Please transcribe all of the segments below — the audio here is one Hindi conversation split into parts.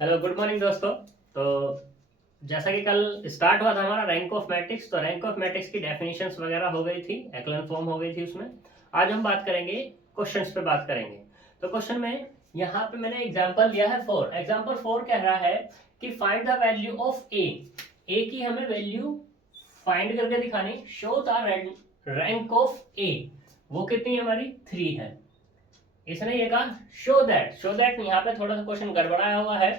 हेलो, गुड मॉर्निंग दोस्तों। तो जैसा कि कल स्टार्ट हुआ था हमारा रैंक ऑफ मैट्रिक्स, तो रैंक ऑफ मैट्रिक्स की डेफिनेशंस वगैरह हो गई थी, एक्लन फॉर्म हो गई थी उसमें। आज हम बात करेंगे, क्वेश्चंस पे बात करेंगे। तो क्वेश्चन में यहाँ पे मैंने एग्जांपल लिया है 4। एग्जांपल 4 कह रहा है कि फाइंड द वैल्यू ऑफ ए की हमें वैल्यू फाइंड करके दिखानी। शो द रैंक ऑफ ए, वो कितनी है हमारी 3 है। इसने ये कहा शो दैट यहाँ पे थोड़ा सा क्वेश्चन गड़बड़ाया हुआ है।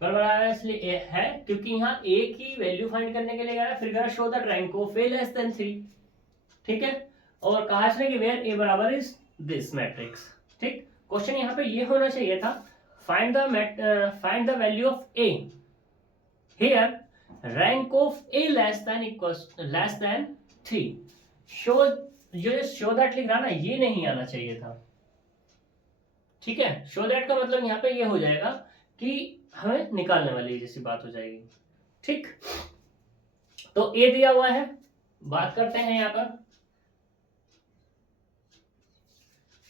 गड़बड़ाया इसलिए है क्योंकि यहाँ ए की वैल्यू फाइंड करने के लिए कह रहा है, फिर कह रहा show that rank of A less than 3। ठीक है, और कहा इसने कि वेयर ए बराबर इज दिस मैट्रिक्स। ठीक, क्वेश्चन यहाँ पे ये होना चाहिए था find the value of A here rank of A less than 3। Show that लिख रहा ना, ये नहीं आना चाहिए था। ठीक है, शो दैट का मतलब यहाँ पे ये हो जाएगा कि हमें निकालने वाली जैसी बात हो जाएगी। ठीक, तो ए दिया हुआ है, बात करते हैं यहाँ पर।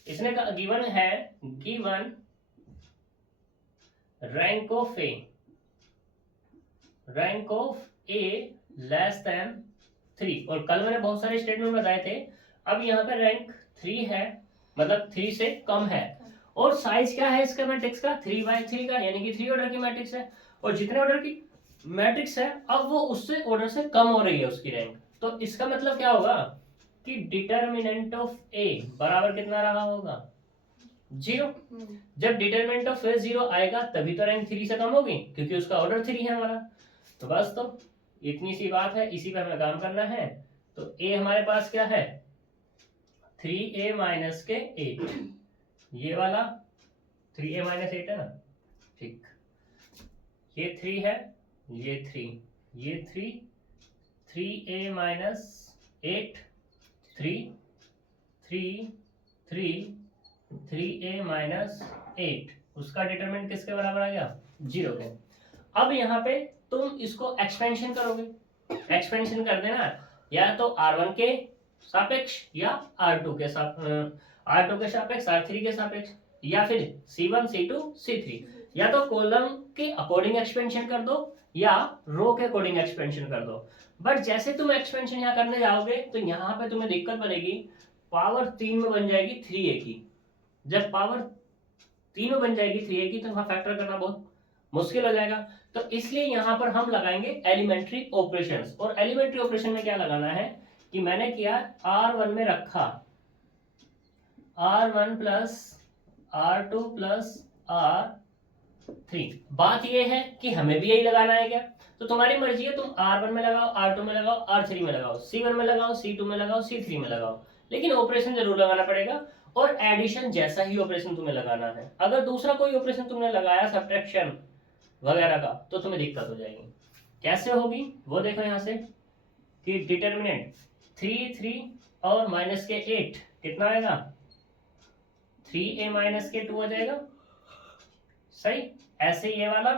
इसने गिवन है, given rank of A less than 3। और कल मैंने बहुत सारे स्टेटमेंट बताए थे। अब यहाँ पे रैंक 3 है, मतलब 3 से कम है। और साइज क्या है इसका मैट्रिक्स का, 3/3 का, यानी कि 3 ऑर्डर की मैट्रिक्स है। और जितने ऑर्डर की मैट्रिक्स है, अब वो उससे ऑर्डर से कम हो रही है उसकी रैंक। तो इसका मतलब क्या होगा कि डिटर्मिनेंट ऑफ ए बराबर कितना रहा होगा, 0। जब डिटर्मिनेंट ऑफ ए 0 आएगा तभी तो रैंक 3 से कम होगी, क्योंकि उसका ऑर्डर 3 है हमारा। तो बस, तो इतनी सी बात है, इसी पे हमें काम करना है। तो ए हमारे पास क्या है, 3a माइनस के 8, ये वाला 3a माइनस 8 है ना। ठीक, ये 3 है, ये 3, ये 3a माइनस 8, 3a माइनस 8, उसका डिटरमिनेंट किसके बराबर आ गया, 0 के। अब यहाँ पे तुम इसको एक्सपेंशन करोगे। एक्सपेंशन कर देना, या तो R1 के सापेक्ष या R2 के सापेक्ष, R3 के सापेक्ष, या फिर C1 C2 C3, या तो कॉलम के अकॉर्डिंग एक्सपेंशन कर दो या रो के अकॉर्डिंग एक्सपेंशन कर दो। बट जैसे तुम एक्सपेंशन यहाँ करने जाओगे तो यहाँ पे तुम्हें दिक्कत बनेगी, पावर 3 में बन जाएगी 3a की। जब पावर 3 में बन जाएगी 3a की तो वहां फैक्टर करना बहुत मुश्किल हो जाएगा। तो इसलिए यहाँ पर हम लगाएंगे एलिमेंट्री ऑपरेशंस। और एलिमेंट्री ऑपरेशन में क्या लगाना है कि मैंने किया R1 में रखा R1 plus R2 plus R3। बात यह है कि हमें भी यही लगाना है क्या, तो तुम्हारी मर्जी है, तुम R1 में लगाओ, R2 में लगाओ, R3 में लगाओ, C1 में लगाओ, C2 में लगाओ, C3 में लगाओ, लेकिन ऑपरेशन जरूर लगाना पड़ेगा। और एडिशन जैसा ही ऑपरेशन तुम्हें लगाना है। अगर दूसरा कोई ऑपरेशन तुमने लगाया सब्ट्रैक्शन वगैरह का, तो तुम्हें दिक्कत हो जाएगी। कैसे होगी वो देखो यहाँ से कि डिटर्मिनेंट 3 और माइनस के 8 कितना आएगा, 3a माइनस के 2 आ जाएगा। सही, ऐसे ये वाला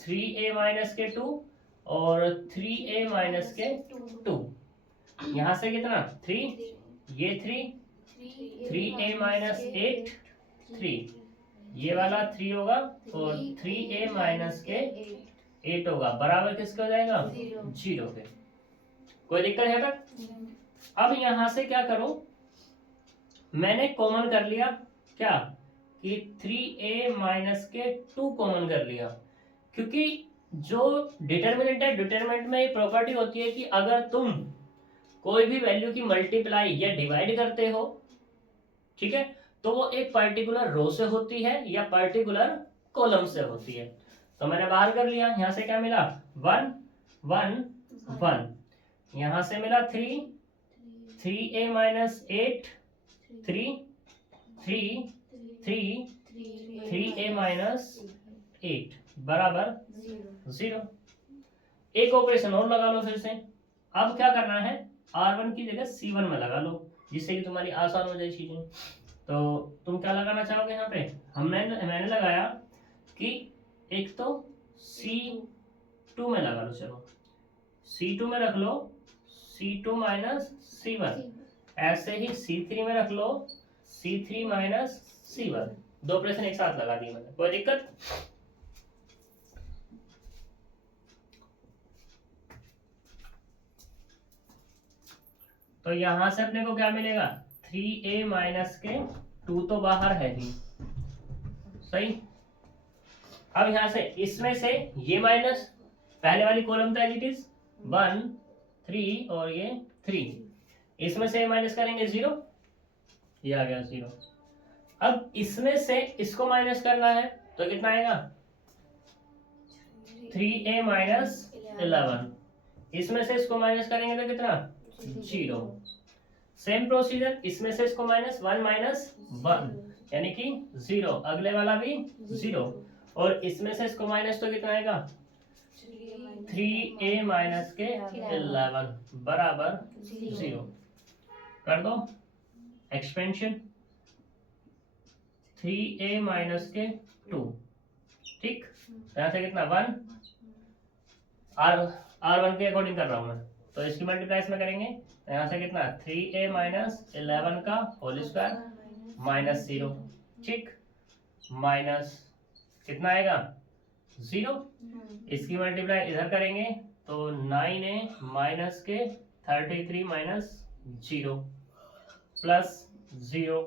3a माइनस के 2 और 3a माइनस के 2, यहाँ से कितना 3, ये 3a माइनस 8 3, ये वाला 3 होगा और 3a माइनस के 8 होगा, बराबर किसका हो जाएगा, 0 के। कोई दिक्कत है तक? अब यहां से क्या करो, मैंने कॉमन कर लिया क्या कि 3a माइनस के 2 कॉमन कर लिया, क्योंकि जो डिटर्मिनेंट है, डिटर्मिनेंट में एक प्रॉपर्टी होती है कि अगर तुम कोई भी वैल्यू की मल्टीप्लाई या डिवाइड करते हो, ठीक है, तो वो एक पर्टिकुलर रो से होती है या पर्टिकुलर कॉलम से होती है। तो मैंने बाहर कर लिया, यहां से क्या मिला 1 1 1, यहां से मिला 3a माइनस 8 3a माइनस 8 बराबर 0। एक ऑपरेशन और लगा लो फिर से। अब क्या करना है, R1 की जगह C1 में लगा लो, जिससे कि तुम्हारी आसान हो जाए चीजें। तो तुम क्या लगाना चाहोगे यहाँ पे, मैंने लगाया कि एक तो C2 में लगा लो, चलो C2 में रख लो C2 माइनस C1, ऐसे ही C3 में रख लो C3 माइनस C1। दो ऑपरेशन एक साथ लगा दिए मैंने, कोई दिक्कत? तो यहां से अपने को क्या मिलेगा, 3a माइनस के 2 तो बाहर है ही, सही। अब यहां से इसमें से ये माइनस, पहले वाली कॉलम था एज इट इज 1 3 और ये 3, इसमें से माइनस करेंगे 0, ये आ गया 0। अब इसमें से इसको माइनस करना है तो कितना आएगा, 3a माइनस 11, इसमें से इसको माइनस करेंगे तो कितना, 0। सेम प्रोसीजर, इसमें से इसको माइनस 1 माइनस 1 यानी कि 0, अगले वाला भी 0, और इसमें से इसको माइनस तो कितना आएगा, 3a माइनस के 11 बराबर 0। कर दो एक्सपेंशन, 3a माइनस के 2, ठीक। यहाँ से कितना 1, R1 के अकॉर्डिंग कर रहा हूँ मैं, तो इसकी मल्टीप्लाई इसमें करेंगे, यहाँ से कितना 3a माइनस 11 का होल स्क्वायर माइनस 0, ठीक, माइनस कितना आएगा 0, इसकी मल्टीप्लाई इधर करेंगे तो 9a माइनस के 33 माइनस 0 प्लस 0,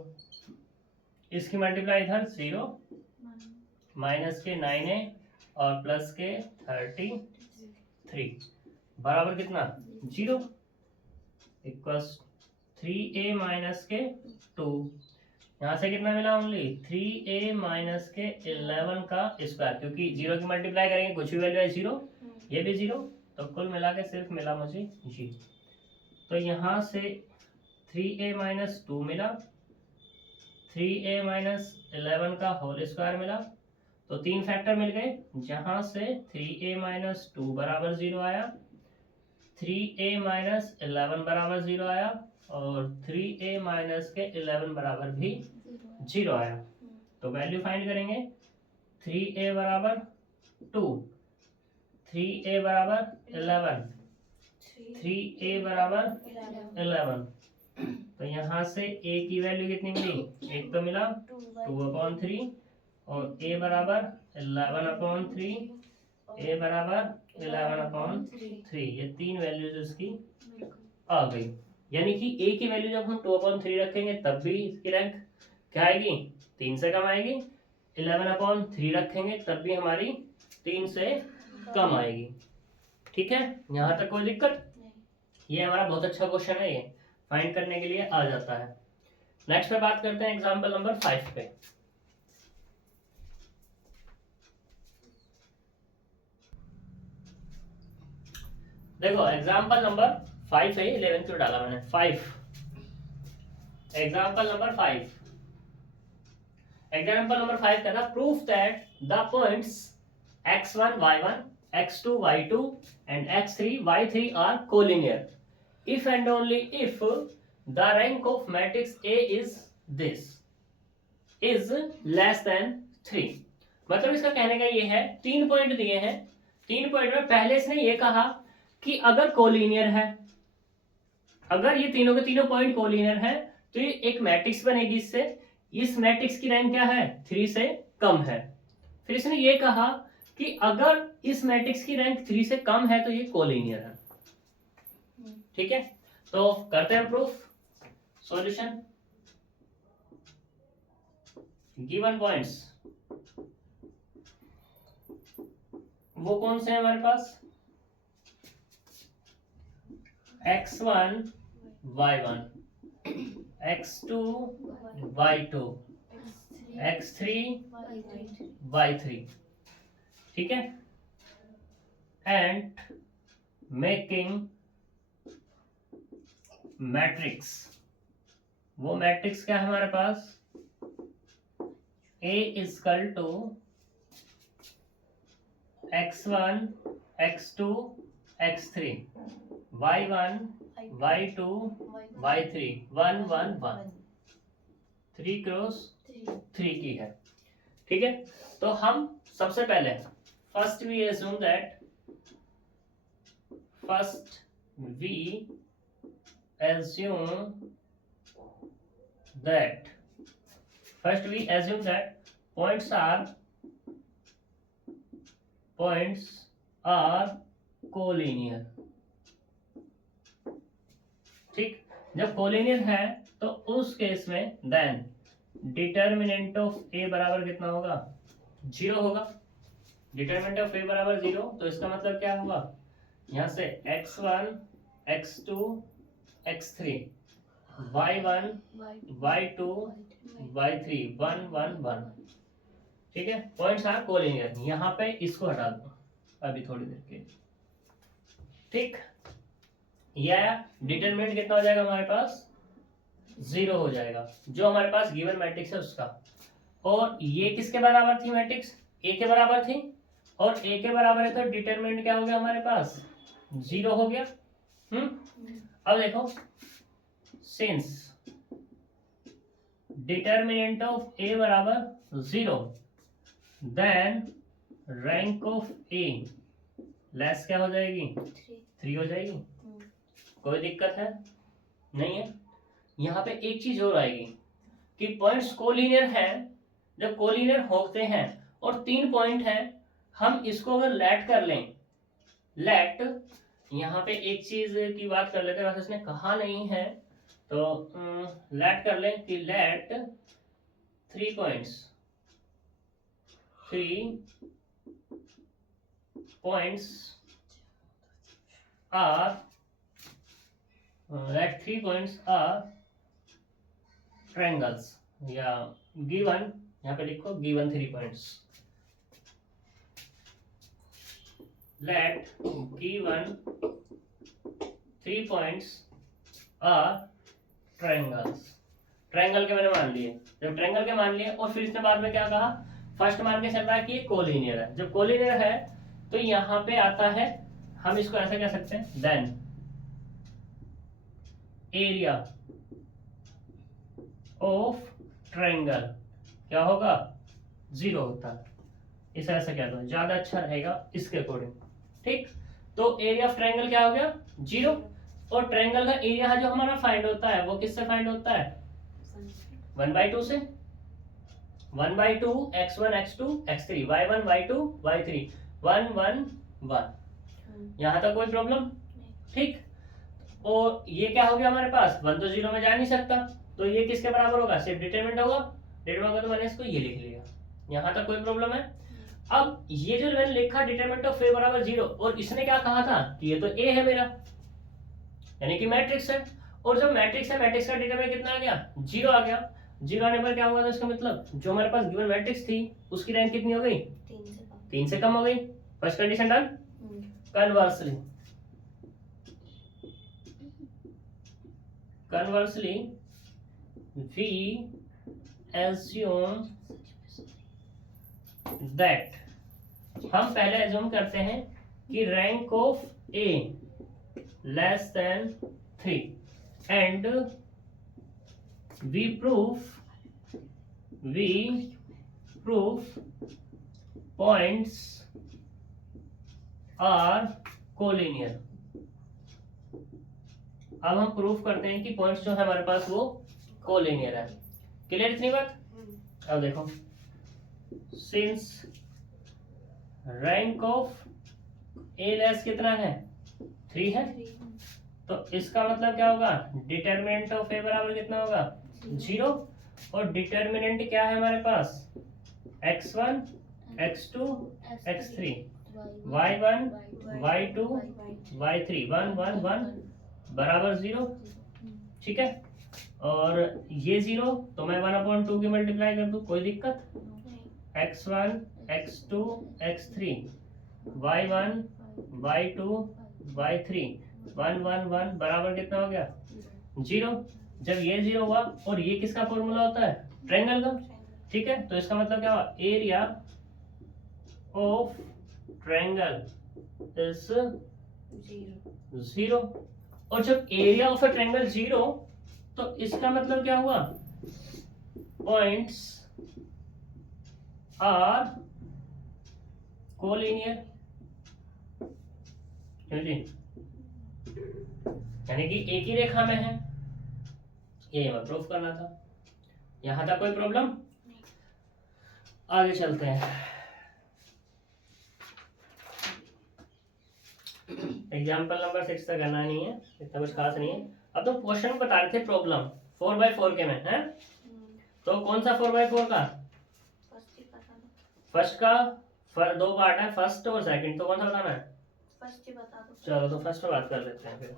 इसकी मल्टीप्लाई इधर 0 माइनस के 9a और प्लस के 33 बराबर कितना 0, इक्वल्स 3a माइनस के 2, यहाँ से कितना मिला ओनली 3a माइनस के 11 का स्क्वायर, क्योंकि 0 की मल्टीप्लाई करेंगे कुछ भी वैल्यू है 0, ये भी 0, तो कुल मिला के सिर्फ मिला मुझे जी। तो यहाँ से 3a माइनस 2 मिला, 3a माइनस 11 का होल स्क्वायर मिला, तो 3 फैक्टर मिल गए, जहाँ से 3a माइनस 2 बराबर 0 आया, 3a माइनस 11 बराबर 0 आया, और 3a माइनस के 11 बराबर भी 0 आया। तो वैल्यू फाइंड करेंगे, 3a बराबर 2, 3a बराबर 11, 3a बराबर 11, तो यहाँ से a की वैल्यू कितनी मिली, एक तो मिला 2/3, और a बराबर 11/3, a बराबर 11/3, ये 3 वैल्यूज उसकी आ गई। यानी कि a की वैल्यू जब हम 2/3 रखेंगे तब भी इसकी रैंक क्या आएगी, 3 से कम आएगी, 11/3 रखेंगे तब भी हमारी 3 से कम आएगी, ठीक है, यहाँ तक कोई दिक्कत? ये हमारा बहुत अच्छा क्वेश्चन है, ये फाइंड करने के लिए आ जाता है। नेक्स्ट पे बात करते हैं एग्जाम्पल नंबर 5 पे। देखो एग्जाम्पल नंबर 5 है, 11 क्यों डाला मैंने 5, एग्जाम्पल नंबर 5, एग्जाम्पल नंबर 5 का था proof that the points x1 y1 x2 y2 and x3 y3 are collinear if and only if the rank of matrix A is this is less than 3। मतलब इसका कहने का ये है, 3 पॉइंट दिए हैं, 3 पॉइंट में पहले इसने ये कहा कि अगर कोलिनियर है, अगर ये तीनों के तीनों पॉइंट कोलिनियर है तो ये एक मैट्रिक्स बनेगी, इससे इस मैट्रिक्स की रैंक क्या है 3 से कम है। फिर इसने ये कहा कि अगर इस मैट्रिक्स की रैंक 3 से कम है तो ये कोलिनियर है, ठीक है। तो करते हैं प्रूफ, सॉल्यूशन, गिवन पॉइंट्स वो कौन से हैं हमारे पास, x1 y1 x2 y2 x3 y3, ठीक है, एंड मेकिंग मैट्रिक्स, वो मैट्रिक्स क्या है हमारे पास, A equal to x1 x2 x3 y1 y2 y3 1 1 1 3 cross 3 की है, ठीक है। तो हम सबसे पहले first we assume that points are collinear. ठीक, जब कोलिनियर है तो उस केस में देन डिटर्मिनेंट ऑफ ए बराबर कितना होगा? 0 होगा। डिटर्मिनेंट ऑफ ए बराबर 0, तो इसका मतलब क्या हुआ? यहाँ से x1 x2 x3 y1 y2 y3 1 1 1। ठीक है, पॉइंट्स आर कोलिनियर। यहाँ पे इसको हटा दो अभी थोड़ी देर के। ठीक, यह डिटरमिनेंट कितना हो जाएगा हमारे पास? 0 हो जाएगा, जो हमारे पास गिवन मैट्रिक्स है उसका। और ये किसके बराबर थी मैट्रिक्स? ए के बराबर थी, और ए के बराबर है तो डिटरमिनेंट क्या हो गया हमारे पास? 0 हो गया। अब देखो, सिंस डिटर्मिनेंट ऑफ ए बराबर 0 then rank of A less क्या हो जाएगी? 3 हो जाएगी। कोई दिक्कत है? नहीं है। यहाँ पे एक चीज और आएगी कि पॉइंट्स कोलिनियर हैं। जब कोलिनियर होते हैं और 3 पॉइंट हैं, हम इसको अगर लेट कर लें, लेट, यहाँ पे एक चीज की बात कर लेते हैं, वैसे इसने कहा नहीं है तो लेट कर लें कि late 3 points are let 3 points are triangles, या given, यहाँ पे लिखो given 3 points, let given 3 points are triangles। Triangle के मैंने मान लिए। जब ट्रायंगल के मान लिए और फिर इसने बाद में क्या कहा? फर्स्ट मान के चल रहा है कि कोलिनियर है। जब कोलिनियर है तो यहाँ पे आता है, हम इसको ऐसे कह सकते हैं, देन एरिया ऑफ ट्रायंगल क्या होगा? 0 होता है। इसे ऐसे कह दो, ज्यादा अच्छा रहेगा इसके अकॉर्डिंग। ठीक, तो एरिया ऑफ ट्रायंगल क्या हो गया? 0। और ट्रायंगल का एरिया जो हमारा फाइंड होता है वो किससे फाइंड होता है? 1/2 से। 1/2 x1 x2 x3 y1 y2 y3 1 1 1। यहाँ तक कोई प्रॉब्लम? ठीक, और ये क्या हो गया हमारे पास? 1 तो 0 में जा नहीं सकता, तो ये किसके बराबर होगा? सिर्फ डिटरमिनेंट होगा। डिटरमिनेंट होगा तो मैंने इसको ये लिख लिया। यहाँ तक कोई प्रॉब्लम है? अब ये जो मैंने लिखा डिटरमिनेंट ऑफ ए बराबर 0, और इसने क्या कहा था कि ये तो ए है मेरा, यानी कि मैट्रिक्स है। और जब मैट्रिक्स है, मैट्रिक्स का डिटरमिनेंट कितना आ गया? 0 आ गया। 0 आने पर क्या हुआ था? इसका मतलब जो हमारे पास गिवन मैट्रिक्स थी उसकी रैंक कितनी हो गई? 3 से कम हो गई। First condition done. Conversely we assume that, हम पहले एज्यूम करते हैं कि rank of A less than 3 and we prove points are collinear. अब हम प्रूफ करते हैं कि पॉइंट्स जो है हमारे पास वो कोलिनियर है। क्लियर इतनी बात? अब देखो, since rank of A less कितना है? 3 है, तो इसका मतलब क्या होगा? डिटरमिनेंट ऑफ ए बराबर कितना होगा? 0। और डिटरमिनेंट क्या है हमारे पास? x1 x2 x3 y1 y2 y3 1 1 1 बराबर 0। ठीक है, और ये 0 तो मैं 1/2 की मल्टीप्लाई कर दूं, कोई दिक्कत? x1 x2 x3 y1 y2 y3 1 1 1 बराबर कितना हो गया? 0। जब ये 0 हुआ, और ये किसका फॉर्मूला होता है? ट्रायंगल का। ठीक है, तो इसका मतलब क्या हुआ? Area of triangle is 0। और जब एरिया ऑफ अ ट्रायंगल 0, तो इसका मतलब क्या हुआ? Points are collinear. यानी कि एक ही रेखा में है, ये हमें प्रूफ करना था। यहां तक कोई प्रॉब्लम? आगे चलते हैं। एग्जाम्पल नंबर 6 तक करना नहीं है, इतना कुछ खास नहीं है। अब तो क्वेश्चन बता रहे थे प्रॉब्लम 4x4 के में है, तो कौन सा 4x4 का? फर्स्ट का दो पार्ट है, फर्स्ट और सेकंड, तो कौन सा बताना है? फर्स्ट ही बता दो। चलो तो फर्स्ट पे बात कर लेते हैं फिर।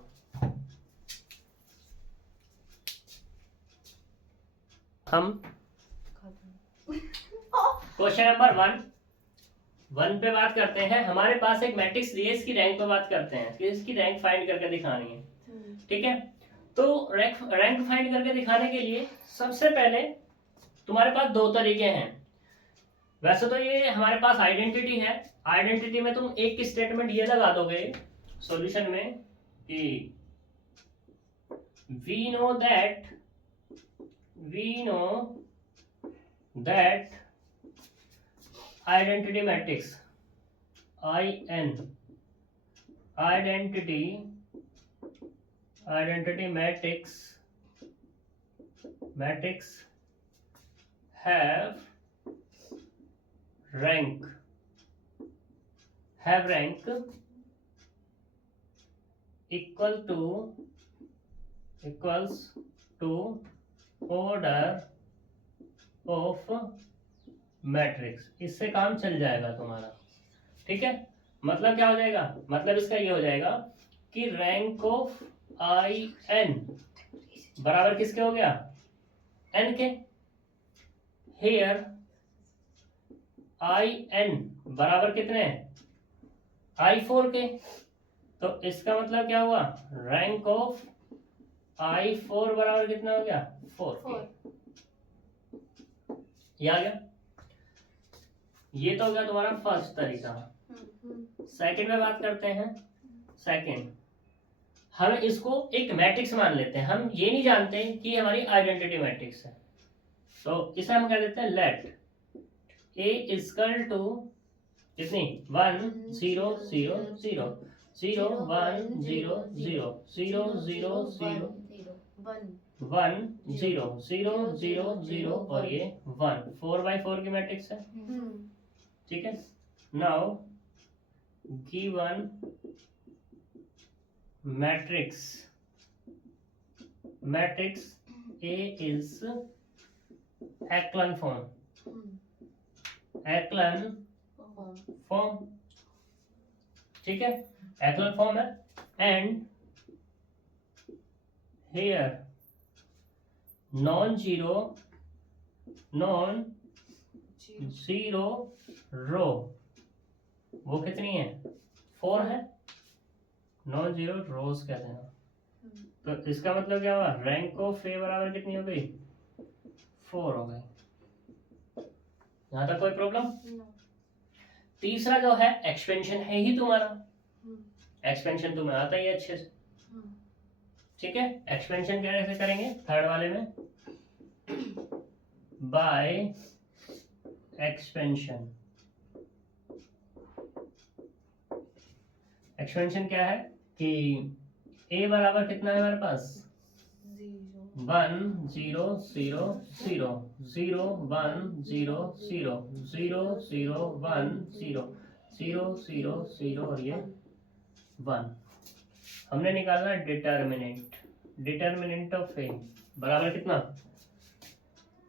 हम क्वेश्चन नंबर 1 पे बात करते हैं। हमारे पास एक मैट्रिक्स दी है, इसकी रैंक पे बात करते हैं कि इसकी रैंक फाइंड करके दिखानी है, ठीक है। तो रैंक फाइंड करके दिखाने के लिए सबसे पहले तुम्हारे पास दो तरीके हैं। वैसे तो ये हमारे पास आइडेंटिटी है, आइडेंटिटी में तुम एक स्टेटमेंट ये लगा दोगे सॉल्यूशन में कि we know that identity matrix identity matrix have rank equals to order of matrix. इससे काम चल जाएगा तुम्हारा, ठीक है। मतलब क्या हो जाएगा? मतलब इसका ये हो जाएगा कि रैंक ऑफ आई एन बराबर किसके हो गया? एन के। हियर आई एन बराबर कितने? i4 के। तो इसका मतलब क्या हुआ? रैंक ऑफ i4 बराबर कितना हो गया? 4 के। ये आ गया। ये तो हो गया तुम्हारा फर्स्ट तरीका। सेकंड में बात करते हैं। सेकंड, हम इसको एक मैट्रिक्स मान लेते हैं। हम ये नहीं जानते कि हमारी आइडेंटिटी मैट्रिक्स है, तो इसे हम कह देते हैं लेट ए इक्वल टू कितनी? 1 0 0 0 0 1 0 0 0 0 0 1 0 0 0 0 और ये 1 4x4 की मैट्रिक्स है, ठीक है। Now given matrix A is echelon form, ठीक है, echelon form है। एंड here नॉन जीरो रो वो कितनी है? 4 है। नॉन जीरो रोज कहते हैं। तो इसका मतलब क्या हुआ? रैंक ऑफ ए बराबर कितनी हो गई? 4 हो गई। यहां तक कोई प्रॉब्लम? तीसरा जो है एक्सपेंशन है ही तुम्हारा, एक्सपेंशन तुम्हें आता ही अच्छे से, ठीक है। एक्सपेंशन कैसे करेंगे? थर्ड वाले में बाय एक्सपेंशन। एक्सपेंशन क्या है कि a बराबर कितना है हमारे पास? 1 0 0 0 0 1 0 0 0 0 1 0 0 0 0 और ये 1। हमने निकालना डिटर्मिनेंट ऑफ ए बराबर कितना?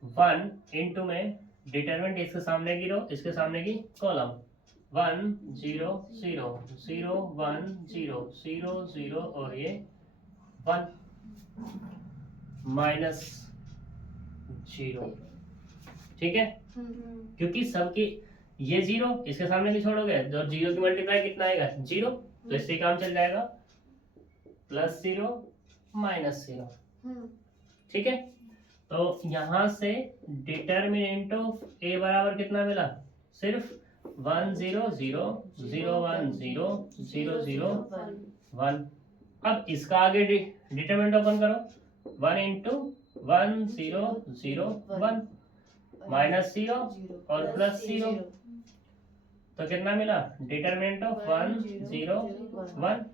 1 इंटू में डिटर्मिनेंट इसके सामने की रो, इसके सामने की कॉलम। 1 0 0 0 1 0 0 0 और ये 1 माइनस 0, ठीक है। क्योंकि सबकी ये 0 इसके सामने की छोड़ोगे तो 0 की मल्टीप्लाई कितना आएगा? 0, तो इससे काम चल जाएगा। प्लस 0 माइनस 0, ठीक है। तो यहां से डिटर्मिनेंट ऑफ ए बराबर कितना मिला? सिर्फ 1 0 0 0 1 0 0 0 1। अब इसका आगे डिटर्मिनेंट ओपन करो। 1 इंटू 1 0 0 1 माइनस 0 और प्लस 0, तो कितना मिला? Determinant of 1 0 1।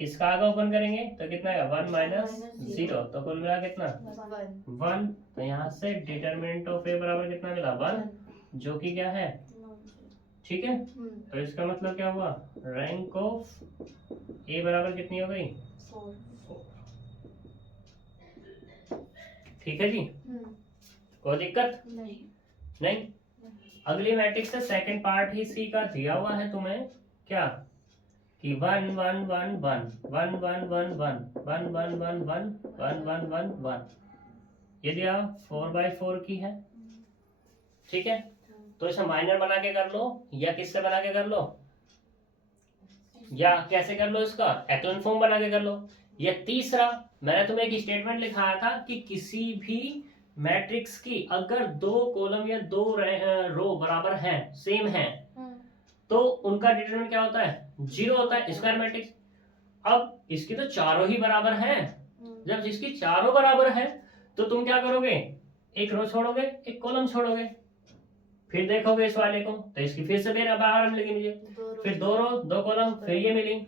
इसका आगे ओपन करेंगे तो कितना है? 1 माइनस 0, तो कुल मिला कितना? 1। तो यहाँ से डिटर्मिनेंट ऑफ ए बराबर कितना मिला? 1। जो कि क्या है, ठीक है। तो इसका मतलब क्या हुआ, रैंक ऑफ ए बराबर कितनी हो गई, 4। ठीक है जी, कोई दिक्कत नहीं। अगली मैट्रिक्स है, सेकंड पार्ट ही सी का दिया हुआ है तुम्हें, क्या कि 1 1 1 1 1 1 1 1 1 1 1 1 1 1 1 1, ये दिया 4/4 की है, ठीक है। तो इसे माइनर बना के कर लो या किससे बना के कर लो, या कैसे कर लो, इसका एक्लन फॉर्म बना के कर लो। या तीसरा, मैंने तुम्हें एक स्टेटमेंट लिखाया था कि किसी भी मैट्रिक्स की अगर 2 कॉलम या 2 रो बराबर हैं, सेम हैं, तो उनका डिटरमिनेंट क्या होता है, 0 होता है, स्क्वायर मैट्रिक्स। अब इसकी तो चारों ही बराबर हैं, जब इसकी चारों बराबर है तो तुम क्या करोगे, एक रो छोड़ोगे, एक कॉलम छोड़ोगे, फिर देखोगे इस वाले को, तो इसकी फिर से बाहर मिलेगी मुझे, फिर 2 रो 2 कॉलम, फिर ये मिली,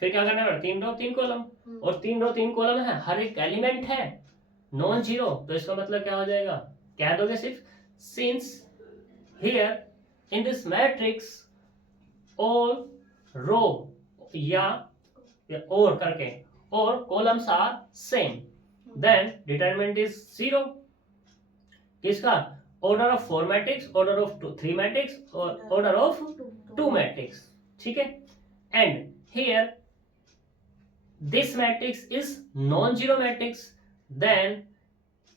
फिर क्या करना है, 3 रो 3 कॉलम, और 3 रो 3 कॉलम है, हर एक एलिमेंट है नॉन जीरो, तो इसका मतलब क्या हो जाएगा, कह दोगे सिर्फ since here in this matrix all row या और करके और columns are same, then determinant is 0। किसका, order of 4 matrix, order of 3 matrix और ऑर्डर ऑफ 2 मैट्रिक्स, ठीक है। And here this matrix is non zero matrix, then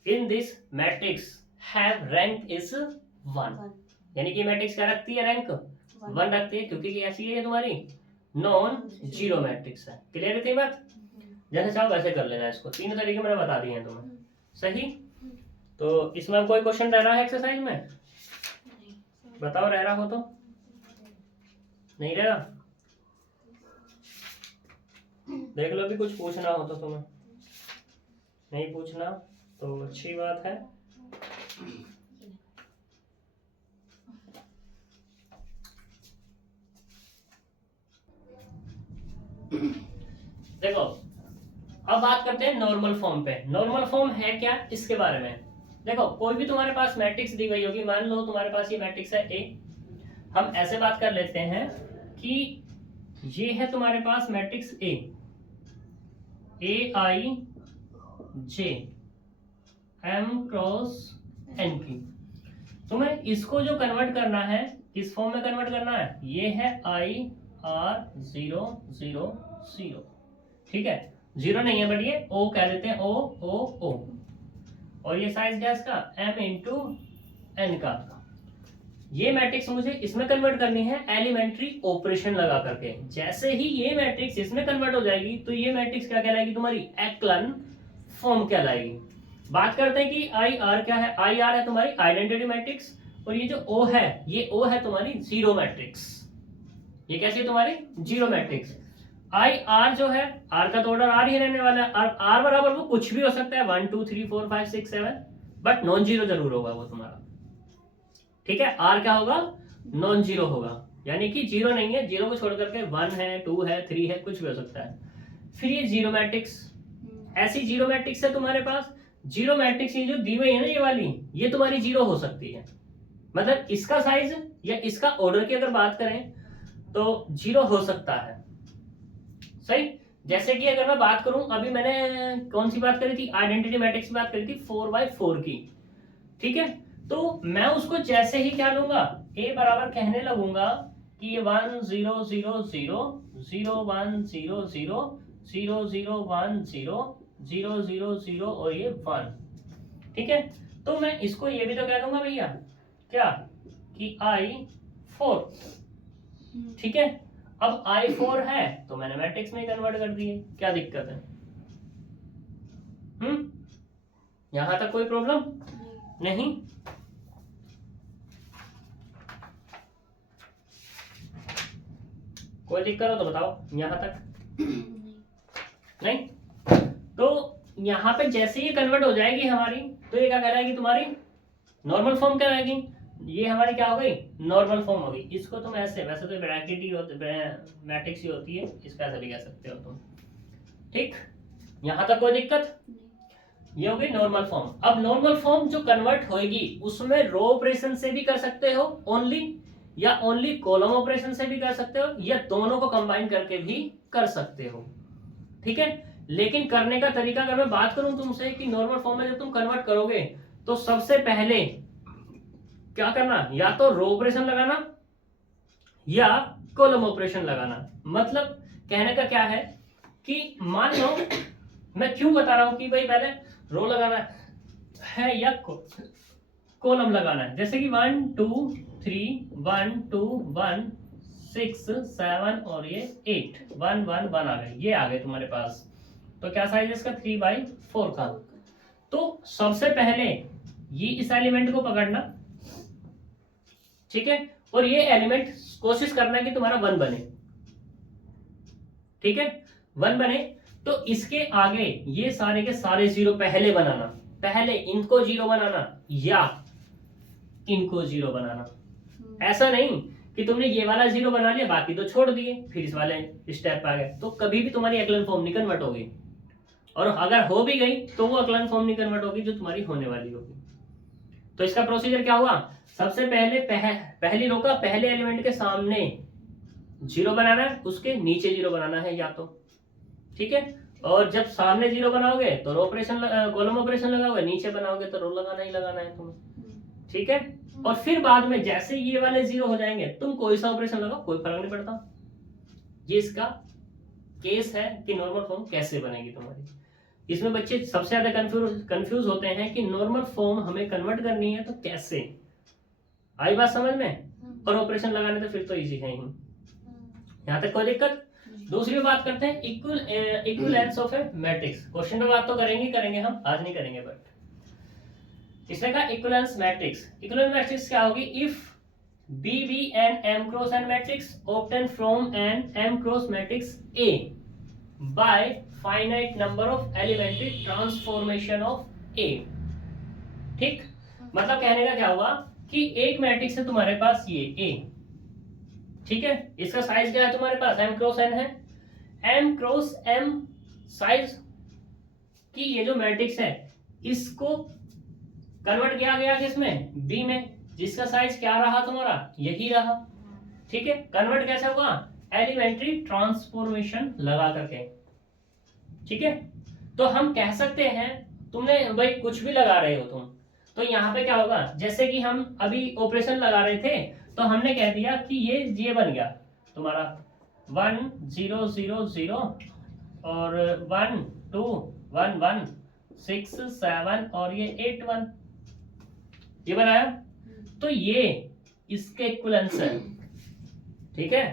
in this matrix have rank is 1, यानी कि मैट्रिक्स क्या रखती है, रैंक 1 रखती है, क्योंकि ऐसी है तुम्हारी नॉन जीरो मैट्रिक्स है। क्लियर थी बात, जैसे चाहो वैसे कर लेना इसको, 3 तरीके मैंने बता दिए हैं तुम्हें, सही। तो इसमें कोई क्वेश्चन रह रहा है एक्सरसाइज में, बताओ, रह रहा हो तो, नहीं रह रहा, देख लो, भी कुछ पूछना हो तो तुम्हें, नहीं पूछना तो अच्छी बात है। देखो अब बात करते हैं नॉर्मल फॉर्म पे। नॉर्मल फॉर्म है क्या, इसके बारे में देखो, कोई भी तुम्हारे पास मैट्रिक्स दी गई होगी, मान लो तुम्हारे पास ये मैट्रिक्स है ए, हम ऐसे बात कर लेते हैं कि ये है तुम्हारे पास matrix A I J M cross N की, तुम्हें इसको जो कन्वर्ट करना है, किस फॉर्म में कन्वर्ट करना है, ये है आई आर 0 0 0, ठीक है, 0 नहीं है बट ये ओ कह देते हैं, ओ ओ ओ, और ये साइज क्या है इसका, m इंटू एन का। ये मैट्रिक्स मुझे इसमें कन्वर्ट करनी है एलिमेंट्री ऑपरेशन लगा करके। जैसे ही ये मैट्रिक्स इसमें कन्वर्ट हो जाएगी तो ये मैट्रिक्स क्या कहलाएगी, तुम्हारी एक्लन फॉर्म कहलाएगी। बात करते हैं कि आई आर क्या है, आई आर है तुम्हारी आइडेंटिटी मैट्रिक्स, और ये जो ओ है, ये ओ है तुम्हारी जीरो मैट्रिक्स। ये कैसी है तुम्हारी, जीरो मैट्रिक्स। आई आर जो है, आर का तो ऑर्डर आर ही रहने वाला है, और आर बराबर वो कुछ भी हो सकता है, 1 2 3 4 5 6 7, बट नॉन जीरो जरूर होगा वो तुम्हारा, ठीक है। आर क्या होगा, नॉन जीरो होगा, यानी कि जीरो नहीं है, जीरो को छोड़ करके 1 है 2 है 3 है, कुछ भी हो सकता है। फिर ये जीरो मैट्रिक्स, ऐसी जीरो मैट्रिक्स है तुम्हारे पास। जीरो मैट्रिक्स ये जो दी हुई है ना, ये वाली, ये तुम्हारी जीरो हो सकती है, मतलब इसका साइज या इसका ऑर्डर की अगर बात करें तो जीरो हो सकता है, सही। जैसे कि अगर मैं बात करूं, अभी मैंने कौन सी बात करी थी, आइडेंटिटी मैट्रिक्स की बात करी थी, 4/4 की, ठीक है। तो मैं उसको जैसे ही क्या लूंगा, ए बराबर कहने लगूंगा कि ये 1 0 0 0 0 1 0 0 0 0 1 0 0 0 0 और ये 1, ठीक है। तो मैं इसको ये भी तो कह दूंगा भैया, क्या कि I4, ठीक है। अब I4 है तो मैंने मैट्रिक्स में कन्वर्ट कर दिए, क्या दिक्कत है, यहां तक कोई प्रॉब्लम नहीं। कोई दिक्कत हो तो बताओ, यहां तक नहीं। तो यहां पे जैसे ये कन्वर्ट हो जाएगी हमारी, तो ये क्या कहलाएगी, तुम्हारी नॉर्मल फॉर्म कहलाएगी। ये हमारी क्या हो गई, नॉर्मल फॉर्म हो गई। इसको तुम ऐसे, वैसे तो ब्रैकेट ही होती, मैट्रिक्स ही होती है, इसका ऐसा भी कह सकते हो तुम, ठीक। यहां तक कोई दिक्कत। ये हो गई नॉर्मल फॉर्म। अब नॉर्मल फॉर्म जो कन्वर्ट होगी उसमें रो ऑपरेशन से भी कर सकते हो ओनली, या ओनली कॉलम ऑपरेशन से भी कर सकते हो, या दोनों को कंबाइन करके भी कर सकते हो। ठीक है, लेकिन करने का तरीका अगर मैं बात करूं तुमसे कि नॉर्मल फॉर्म में जब तुम कन्वर्ट करोगे तो सबसे पहले क्या करना, या तो रो ऑपरेशन लगाना या कॉलम ऑपरेशन लगाना। मतलब कहने का क्या है कि मान लो मैं क्यों बता रहा हूं कि भाई पहले रो लगाना है या कॉलम लगाना है। जैसे कि 1 2 3 1 2 1 6 7 और ये 8 1 1 1 आ गए, ये आ गए तुम्हारे पास। तो क्या साइज है इसका 3/4 का। तो सबसे पहले ये इस एलिमेंट को पकड़ना, ठीक है, और ये एलिमेंट कोशिश करना है कि तुम्हारा 1 बने। ठीक है, 1 बने तो इसके आगे ये सारे के सारे जीरो पहले बनाना, पहले इनको जीरो बनाना या इनको जीरो बनाना। ऐसा नहीं कि तुमने ये वाला जीरो बना लिया बाकी तो छोड़ दिए फिर इस वाले स्टेप पे आ गए, तो कभी भी तुम्हारी एक्लन फॉर्म नहीं कन्वर्ट होगी। और अगर हो भी गई तो वो एक्लन फॉर्म नहीं कन्वर्ट होगी जो तुम्हारी होने वाली होगी। तो इसका प्रोसीजर क्या हुआ, सबसे पहले पहली रो का पहले एलिमेंट के सामने जीरो बनाना है, उसके नीचे जीरो बनाना है या तो। ठीक है, और जब सामने जीरो बनाओगे तो रो ऑपरेशन कॉलम ऑपरेशन लगाओगे, नीचे बनाओगे तो रो लगाना ही लगाना है तुम्हें। ठीक है, और फिर बाद में जैसे ये वाले जीरो हो जाएंगे तुम कोई सा ऑपरेशन लगाओ कोई फर्क नहीं पड़ता। ये इसका केस है कि नॉर्मल फॉर्म कैसे बनेगी तुम्हारी। इसमें बच्चे सबसे ज्यादा कंफ्यूज होते हैं कि नॉर्मल फॉर्म हमें कन्वर्ट करनी है तो कैसे। आई बात समझ में? और ऑपरेशन लगाने तो फिर तो इजी है ही, यहाँ तक कोई दिक्कत। दूसरी बात करते हैं equivalence of A matrix. Question पे बात तो करेंगे हम, आज नहीं करेंगे, बट इसने कहा इक्विवेलेंस मैट्रिक्स। इक्विवेलेंस मैट्रिक्स क्या होगी, if B be an M cross N matrix obtained from an M cross matrix A by finite number of elementary transformation of A। ठीक, मतलब कहने का क्या हुआ कि एक मैट्रिक्स है तुम्हारे पास ये A, ठीक है, इसका साइज क्या है तुम्हारे पास M क्रॉस N है। M क्रॉस M साइज की ये जो मैट्रिक्स है इसको कन्वर्ट किया गया किसमें, B में, जिसका साइज क्या रहा तुम्हारा, यही रहा। ठीक है, कन्वर्ट कैसे हुआ, एलिमेंट्री ट्रांसफॉर्मेशन लगा करके। ठीक है, तो हम कह सकते हैं तुमने भाई कुछ भी लगा रहे हो तुम, तो यहाँ पे क्या होगा, जैसे कि हम अभी ऑपरेशन लगा रहे थे तो हमने कह दिया कि ये बन गया तुम्हारा 1 0 0 0 और 1 2 1 1 6 7 और ये 8 1, ये बनाया। तो ये इसके इक्विवेलेंस है। ठीक है,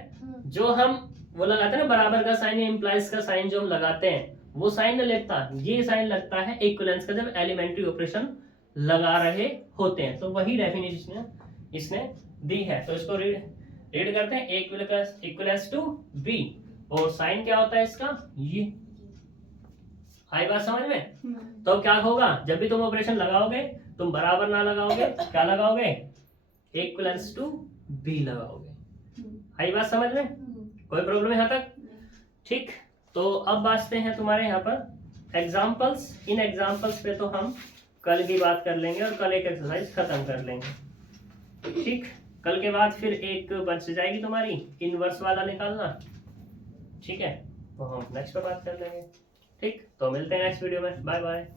जो हम वो लगाते हैं ना बराबर का साइन या इंप्लाइज का साइन जो हम लगाते हैं वो साइन नहीं लगता, ये साइन लगता है इक्विवेलेंस का जब एलिमेंट्री ऑपरेशन लगा रहे होते हैं। तो वही डेफिनेशन इसने दी है। तो इसको रीड करते हैं, इक्विवेलेंस टू बी, और साइन क्या होता है इसका, ये। आई बात समझ में? तो क्या होगा, जब भी तुम ऑपरेशन लगाओगे तुम बराबर ना लगाओगे, क्या लगाओगे, इक्विवेलेंस टू बी लगाओगे। आई बात समझ में? कोई प्रॉब्लम यहाँ तक? ठीक, तो अब बातते हैं तुम्हारे यहाँ पर एग्जाम्पल्स। इन एग्जाम्पल्स पे तो हम कल की बात कर लेंगे और कल एक एक्सरसाइज खत्म कर लेंगे। ठीक, कल के बाद फिर एक बच जाएगी तुम्हारी इनवर्स वाला निकालना। ठीक है, तो हम नेक्स्ट पे बात कर लेंगे। ठीक, तो मिलते हैं नेक्स्ट वीडियो में, बाय बाय।